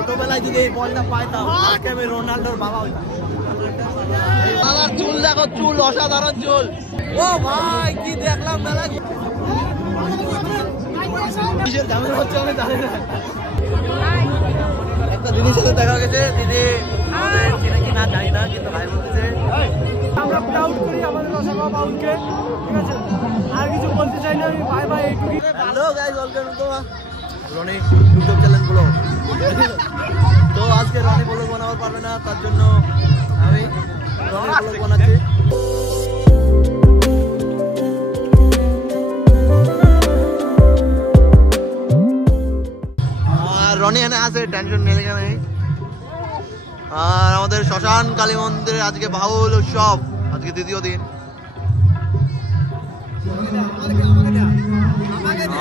ছোটবেলায় যদি এই বলটা পাইতাম আজকে আমি রোনাল্ডোর বাবা হইতাম। আমার চুল দেখো, চুল অসাধারণ চুল। ও ভাই কি দেখলাম মেলা, কিসের ঝামেলা হচ্ছে আমি জানি না। একটা দিদির সাথে দেখা গেছে, দিদি সেটা কি না জানি না, কিন্তু ভাই বলতেছে আমরা প্রাউড করি আমাদের রসাবা বাউলকে, ঠিক আছে? আর কিছু বলতে চাই না আমি, বাই বাই এইটুকুই। Hello guys, welcome to Roni YouTube channel vlog. তো আজকে রনি ব্লগ বানাবার পারবে না, তার জন্য আমি রনি ব্লগ বানাচ্ছি। আর রনি এনে আছে, টেনশন নেই এখানে। আর আমাদের শ্মশান কালী মন্দিরে আজকে বাউল উৎসব, আজকে দ্বিতীয় দিন।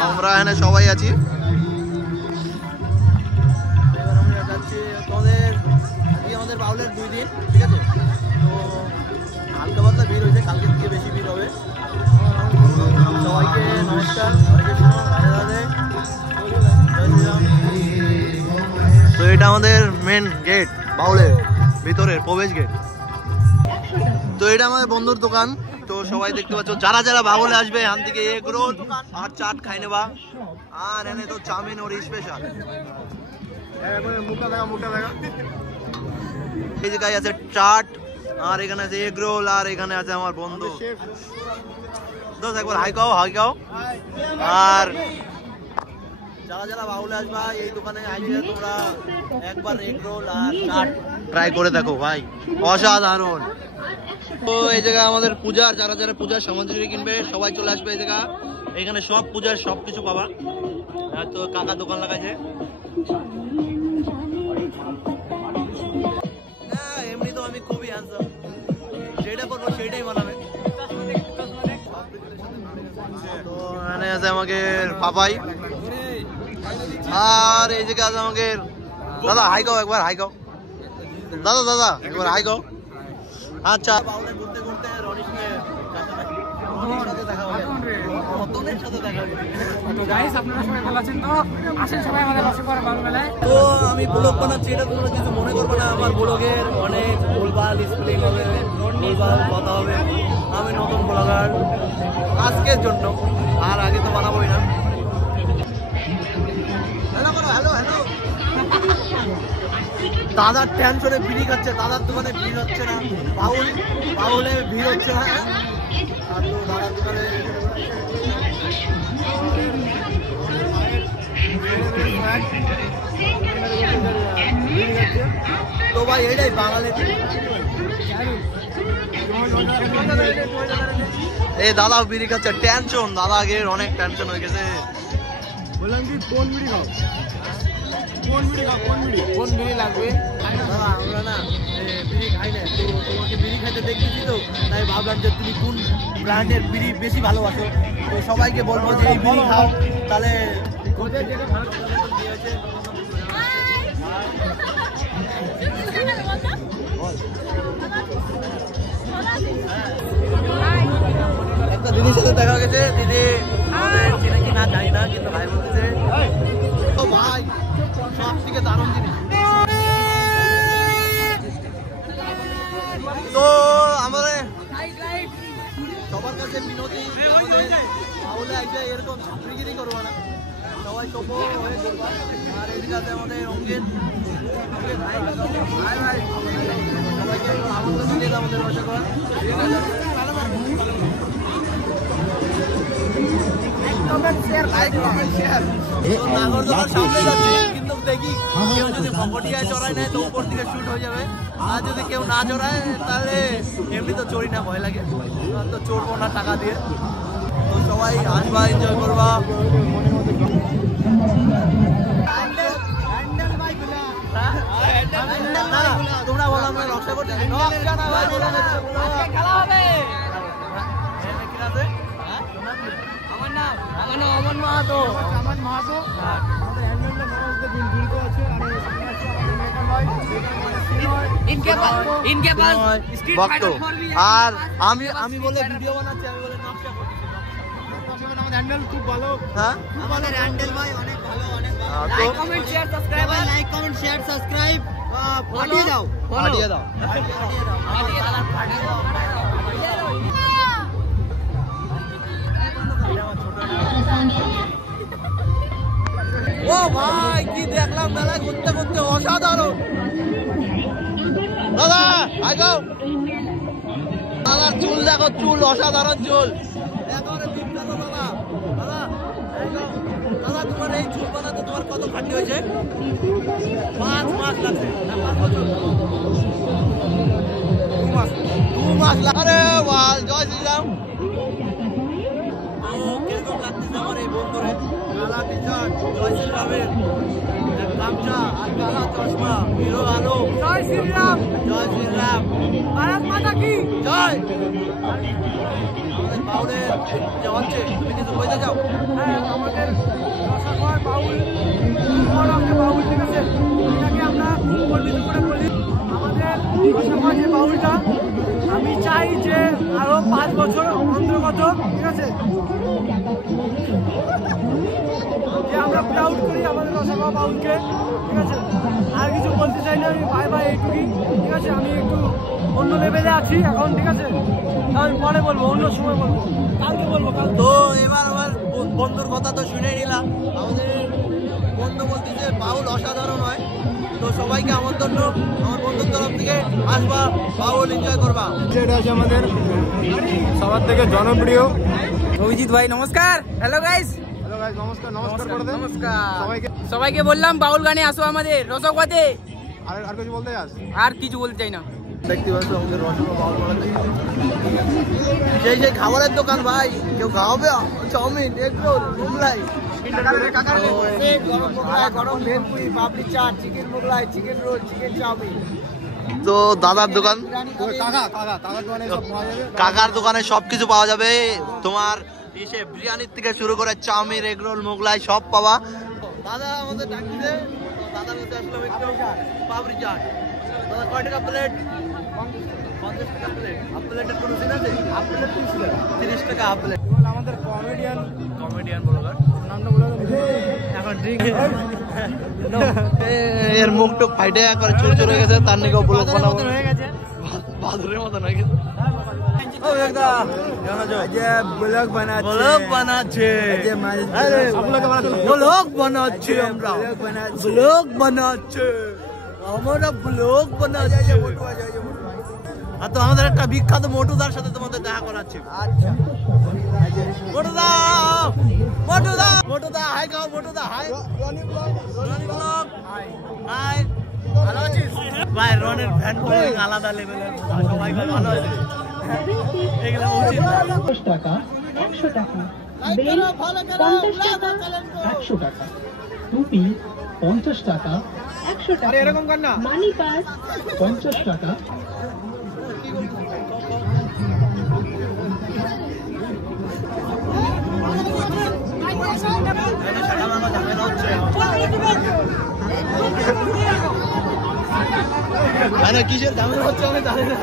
আমরা এখানে সবাই আছি। আমাদের বাউলের 2 দিন, ঠিক আছে? তো হালকা পাতলা ভিড় হয়েছে, কালকে থেকে বেশি ভিড় হবে। সবাইকে নমস্কার, রাধে রাধে। তো এটা আমাদের মেন গেট, বাউলের ভিতরের প্রবেশ গেট। তো এটা আমাদের বন্ধুর দোকান। তো সবাই দেখতে পাচ্ছ, যারা যারা বাউলে আসবে এখান থেকে এগ রোল আর চাট খাই নেবা। আর এনে তো চাউমিন ওর স্পেশাল। এই জায়গায় আছে চাট, আর এখানে আছে এগ রোল, আর এখানে আছে আমার বন্ধু। দোস্ত একবার হাই খাও, হাই খাও। আর যারা যারা বাউলে আসবা এই দোকানে আইলে তোমরা একবার এগ রোল আর চাট ট্রাই করে দেখো ভাই, অসাধারণ। তো এই জায়গা আমাদের পূজার, যারা যারা পূজার সামগ্রী কিনবে সবাই চলে আসবে এই জায়গা। এখানে সব পূজার সব কিছু পাবা। তো কাকা দোকান লাগাইছে। এমনি তো আমি খুবই হ্যান্ডসাম, যেটা করবো সেটাই বানাবে। তো এখানে আছে আমাকে পাপাই। আর এই জায়গা আছে আমাকে দাদা, হাই খাও একবার, হাই খাও দাদা, দাদা একবার হাই খাও। আচ্ছা, বাউলে ঘুরতে ঘুরতে রনির সাথে দেখা হবে, রতনের সাথে দেখা হবে। তো গাইস, আপনারা সবাই ভালো আছেন তো? আসেন সবাই আমাদের বাসে পড়ে বাউল মেলায়। তো আমি ব্লগ বানাচ্ছি, এটা তোমরা কিছু মনে করবে না। আমার ব্লগের অনেক ভুলভাল স্পেলিং হবে, ভুলভাল কথা হবে। আমি নতুন ব্লগার আজকের জন্য, আর আগে তো বানাবোই না। হ্যালো করো, হ্যালো হ্যালো। দাদার টেনশনে বিড়ি খাচ্ছে, দাদার দোকানে ভিড় হচ্ছে না, বাউলে ভিড় হচ্ছে না। আর তো দাদার দোকানে তো ভাই এটাই বাঙালি। এই দাদাও বিড়ি খাচ্ছে, টেনশন, দাদা আগে অনেক টেনশন হয়ে গেছে। বললাম কি কোন বিড়ি খাও, কোন বিড়ি খাও, কোন বিড়ি লাগবে? আমরা না বিড়ি খাই না, তো তোমাকে বিড়ি খাইতে দেখতেছি, তো তাই ভাবলাম যে তুমি কোন ব্র্যান্ডের বিড়ি বেশি ভালোবাসো। তো সবাইকে বলবো যে এই বিড়ি খাও, তাহলে একটা দিদির সাথে দেখা গেছে, দিদি সেটা কি না জানি না, কিন্তু ভাই বলতেছে ও ভাই সব থেকে দারুণ জিনিস। তো আমাদের সবার কাছে বিনোদী, বাউলে আইসা এরকম ছাত্রীগিরি করবো না, সবাই চোপ হয়ে করবো। আর এদিকে আছে আমাদের অঙ্কিত, ভাই ভাই সবাইকে আমাদের দিয়ে আমাদের বসে করা। কিন্তু দেখি কেউ যদি ভগটিয়ায় চড়াই নেয় তো উপর থেকে শুট হয়ে যাবে, আর যদি কেউ না চড়ায় তাহলে এমনি তো চড়ি না, ভয় লাগে, তো চড়বো না টাকা দিয়ে। তো সবাই আসবা, এনজয় করবা। তোমরা বলো আমরা নকশা করতে খেলা হবে। অমন মাহাতো, আর আমি বলে ভিডিও বানাচ্ছি, আমি বলে নকশা করছি। আমাদের হ্যান্ডেল খুব ভালো, হ্যাঁ আমাদের হ্যান্ডেল ভাই অনেক ভালো, অনেক like comment share subscribe, like comment share subscribe ফাটিয়ে দাও, ফাটিয়ে দাও। ও ভাই কি দেখলাম মেলায় ঘুরতে ঘুরতে, অসাধারণ। দাদা হাই গো। দাদার চুল দেখো, চুল অসাধারণ চুল। একেবারে বিখ্যাত দাদা। দাদা দাদা তোমার এই চুল বানাতে তোমার কত খাটনি হয়েছে? 5 মাস লাগছে না 5 বছর? 2 মাস। 2 মাস লাগে। ওয়াল জয় শ্রীরাম। কিরকম লাগতেছে আমার এই বন্ধুরে? কালা টি শার্ট, জয় শ্রীরামের গামছা আর কালা চশমা, হিরো আলো। জয় শ্রীরাম, জয় শ্রীরাম, ভারত মাতা কি জয়। আমাদের বাউলের যে হচ্ছে, তুমি কিছু বলতে চাও? হ্যাঁ, আমাদের রসাখোয়ার বাউল, বড় একটা বাউল, ঠিক আছে, এটাকে আমরা খুব গর্বিত করে বলি। আমাদের রসাখোয়ার যে বাউলটা, আমি চাই যে আরো 5 বছর অন্তর্গত, ঠিক আছে, যে আমরা প্রাউড করি আমাদের রসাখোয়া বাউলকে, ঠিক আছে। আর কিছু বলতে চাই না, আমি ভাই ভাই এইটুকুই, ঠিক আছে। আমি একটু অন্য লেভেলে আছি এখন, ঠিক আছে, আমি পরে বলবো, অন্য সময় বলবো, কালকে বলবো। তো এবার আমার বন্ধুর কথা তো শুনে নিলাম। আমাদের বন্ধু বলতেছে বাউল অসাধারণ হয়, তো সবাইকে আমন্ত্রণ, আমার বন্ধুর তরফ থেকে আসবা, বাউল এনজয় করবা। এটা আছে আমাদের সবার থেকে জনপ্রিয় অভিজিৎ ভাই, নমস্কার। হ্যালো গাইস, হ্যালো গাইস, নমস্কার। নমস্কার করে দেন নমস্কার সবাইকে। সবাইকে বললাম বাউল গানে আসো আমাদের রসকোয়াতে। আর কিছু বলতে চাস? আর কিছু বলতে চাই না। দেখতে পাচ্ছ আমাদের রসগোল্লা বাউল বানাতে, সেই যে খাবারের দোকান ভাই, কেউ খাওয়াবে? চাউমিন, এগ রোল, মোগলাই, গরম bhelpuri, papdi chaat, chicken Mughlai, chicken roll, chicken chow mein. তো দাদার দোকান, কাকার দোকানে সবকিছু পাওয়া যাবে। তোমার ইসে বিরিয়ানির থেকে শুরু করে চাউমিন, এগ রোল, মোগলাই সব পাওয়া। দাদা আমাদের ডাকছে, দাদার কাছে আসলাম একটু পাপড়ি চাট। দাদা কয় টাকা প্লেট? 50 টাকা প্লেট। হাফ প্লেটের কোনো সিন আছে? হাফ প্লেট 30 টাকা হাফ প্লেট। আমাদের কমেডিয়ান ব্লগার নামটা বলে এখন ড্রিঙ্ক এর মুখ টুক ফাইটে করে চুল চুল হয়ে গেছে, তার নাকি ব্লগ বানাবো। হয়ে গেছে, বাদুরের মতন হয়ে গেছে। ব্লগ বানাচ্ছে, ব্লগ বানাচ্ছে, আমরা ব্লগ বানাচ্ছে, আমরা ব্লগ বানাচ্ছে। আর তো আমাদের একটা বিখ্যাত মোটুদার সাথে তোমাদের দেখা করাচ্ছে। আচ্ছা মোটুদা, মোটুদা, মোটুদা হাই গাও, মোটুদা হাই। রনি ব্লগ হাই, ভালো আছিস ভাই? রনের ফ্যান ফলোইং আলাদা লেভেলের, সবাই ভালো আছে। এগুলো উচিত 50 টাকা, 100 টাকা, বেল 50 টাকা, 100 টাকা, টুপি 50 টাকা, 100 টাকা, এরকম কর না, মানি পাস 50 টাকা। কিসের ঝামেলা হচ্ছে আমি জানি না।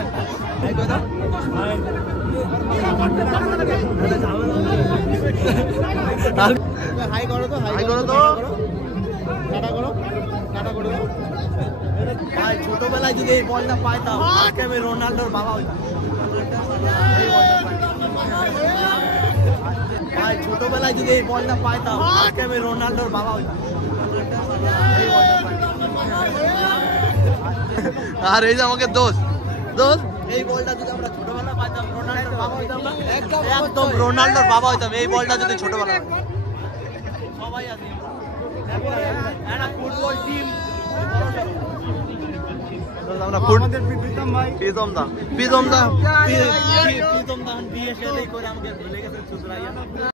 হাই করো তো, হাই করো তো, টাটা করো, টাটা করো। ভাই ছোটবেলায় যদি এই বলটা পাইতাম, আজকে আমি রোনাল্ডোর বাবা হইতাম। ভাই ছোটবেলায় যদি এই বলটা পাইতাম, আজকে আমি রোনাল্ডোর বাবা হইতাম। আর এই যে আমাকে দোস্ত, দোস্ত এই বলটা যদি আমরা ছোটবেলায় পাইতাম, রোনাল্ডোর বাবা হইতাম না? একদম রোনাল্ডোর বাবা হইতাম এই বলটা যদি ছোটবেলা। সবাই আছি একটা ফুটবল টিম। আমরা আমাদের প্রীতম ভাই, প্রীতম দা, প্রীতম দা, প্রীতম দা বিয়ে শেষ করে আমাকে ভুলে গেছে, সুতরাং